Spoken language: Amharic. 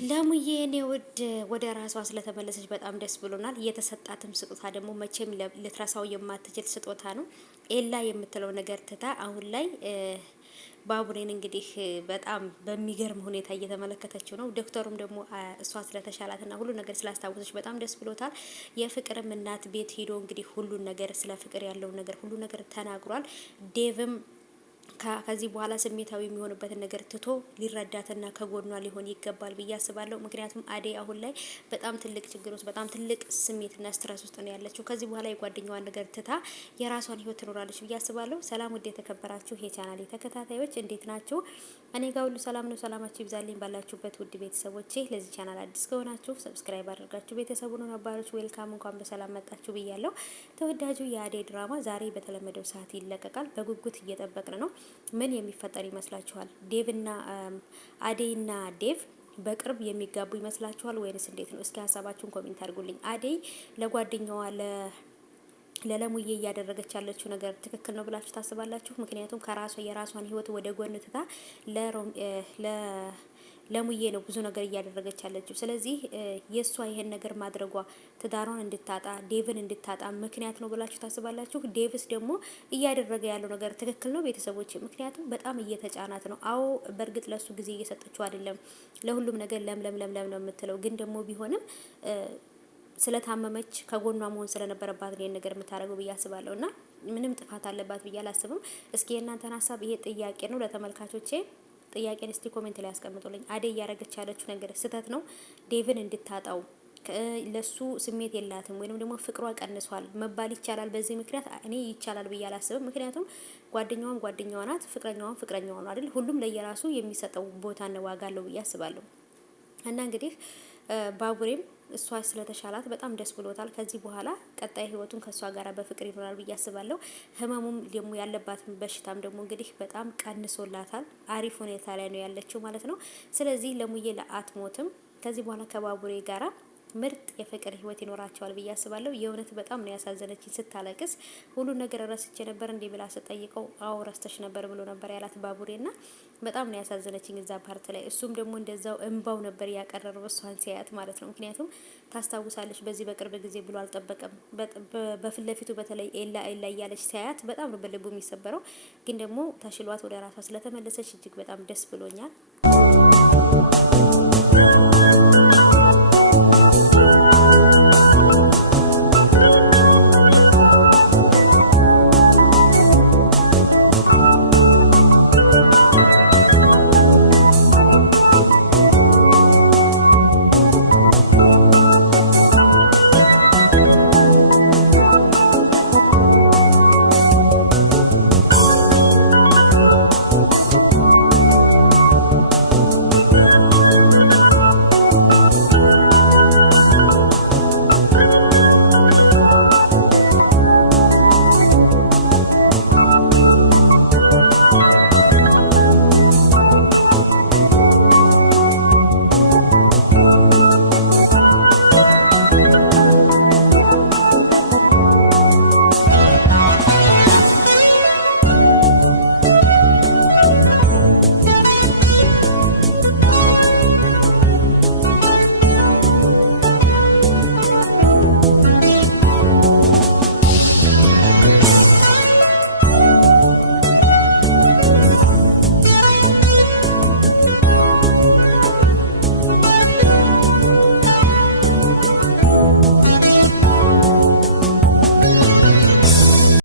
ለሙዬ እኔ ውድ ወደ ራሷ ስለተመለሰች በጣም ደስ ብሎናል። የተሰጣትም ስጦታ ደግሞ መቼም ልትረሳው የማትችል ስጦታ ነው። ኤላ የምትለው ነገር ትታ አሁን ላይ ባቡሬን እንግዲህ በጣም በሚገርም ሁኔታ እየተመለከተችው ነው። ዶክተሩም ደግሞ እሷ ስለተሻላትና ሁሉ ነገር ስላስታወሰች በጣም ደስ ብሎታል። የፍቅርም እናት ቤት ሄዶ እንግዲህ ሁሉን ነገር ስለ ፍቅር ያለውን ነገር ሁሉ ነገር ተናግሯል። ዴቭም ከዚህ በኋላ ስሜታዊ የሚሆንበትን ነገር ትቶ ሊረዳትና ከጎኗ ሊሆን ይገባል ብዬ አስባለሁ። ምክንያቱም አደይ አሁን ላይ በጣም ትልቅ ችግር ውስጥ በጣም ትልቅ ስሜትና ስትረስ ውስጥ ነው ያለችው። ከዚህ በኋላ የጓደኛዋን ነገር ትታ የራሷን ህይወት ትኖራለች ብዬ አስባለሁ። ሰላም ውድ የተከበራችሁ የቻናሌ ተከታታዮች እንዴት ናችሁ? እኔ ጋር ሁሉ ሰላም ነው። ሰላማችሁ ይብዛልኝ ባላችሁበት ውድ ቤተሰቦቼ። ለዚህ ቻናል አዲስ ከሆናችሁ ሰብስክራይብ አድርጋችሁ ቤተሰቡን ነባሮች ዌልካም እንኳን በሰላም መጣችሁ ብያለሁ። ተወዳጁ የአደይ ድራማ ዛሬ በተለመደው ሰዓት ይለቀቃል። በጉጉት እየጠበቅን ነው። ምን የሚፈጠር ይመስላችኋል? ዴቭና አደይና ዴቭ በቅርብ የሚጋቡ ይመስላችኋል ወይንስ እንዴት ነው? እስኪ ሀሳባችሁን ኮሜንት አድርጉልኝ። አደይ ለጓደኛዋ ለለሙዬ እያደረገች ያለችው ነገር ትክክል ነው ብላችሁ ታስባላችሁ? ምክንያቱም ከራሷ የራሷን ህይወት ወደ ጎን ትታ ለሙዬ ነው ብዙ ነገር እያደረገች ያለችው። ስለዚህ የእሷ ይሄን ነገር ማድረጓ ትዳሯን እንድታጣ ዴቭን እንድታጣ ምክንያት ነው ብላችሁ ታስባላችሁ? ዴቭስ ደግሞ እያደረገ ያለው ነገር ትክክል ነው ቤተሰቦች? ምክንያቱም በጣም እየተጫናት ነው። አዎ በእርግጥ ለሱ ጊዜ እየሰጠችው አይደለም። ለሁሉም ነገር ለምለም ነው የምትለው። ግን ደግሞ ቢሆንም ስለታመመች ከጎኗ መሆን ስለነበረባት ይሄን ነገር የምታደርገው ብዬ አስባለሁ። እና ምንም ጥፋት አለባት ብዬ አላስብም። እስኪ የእናንተን ሀሳብ ይሄ ጥያቄ ነው ለተመልካቾቼ። ጥያቄን እስቲ ኮሜንት ላይ ያስቀምጡልኝ። አደይ እያደረገች ያለችው ነገር ስህተት ነው? ዴቭን እንድታጣው ለሱ ስሜት የላትም ወይንም ደግሞ ፍቅሯ ቀንሷል መባል ይቻላል በዚህ ምክንያት? እኔ ይቻላል ብዬ አላስብም። ምክንያቱም ጓደኛዋም ጓደኛዋ ናት፣ ፍቅረኛዋም ፍቅረኛዋ ነው አይደል? ሁሉም ለየራሱ የሚሰጠው ቦታና ዋጋ አለው ብዬ አስባለሁ። እና እንግዲህ ባቡሬም እሷ ስለተሻላት በጣም ደስ ብሎታል። ከዚህ በኋላ ቀጣይ ህይወቱን ከእሷ ጋር በፍቅር ይኖራል ብዬ አስባለሁ። ህመሙም ደግሞ ያለባትን በሽታም ደግሞ እንግዲህ በጣም ቀንሶላታል። አሪፍ ሁኔታ ላይ ነው ያለችው ማለት ነው። ስለዚህ ለሙዬ ለአትሞትም። ከዚህ በኋላ ከባቡሬ ጋራ ምርጥ የፍቅር ህይወት ይኖራቸዋል ብዬ አስባለሁ። የእውነት በጣም ነው ያሳዘነችኝ ስታለቅስ። ሁሉ ነገር ረስቼ ነበር እንዴ ብላ ስጠይቀው አዎ ረስተሽ ነበር ብሎ ነበር ያላት ባቡሬና በጣም ነው ያሳዘነችኝ እዛ ፓርት ላይ። እሱም ደግሞ እንደዛው እንባው ነበር ያቀረረው እሷን ሲያያት ማለት ነው። ምክንያቱም ታስታውሳለች በዚህ በቅርብ ጊዜ ብሎ አልጠበቀም። በፊት ለፊቱ በተለይ ኤላ እያለች ሲያያት በጣም ነው በልቡ የሚሰበረው። ግን ደግሞ ተሽሏት ወደ ራሷ ስለተመለሰች እጅግ በጣም ደስ ብሎኛል።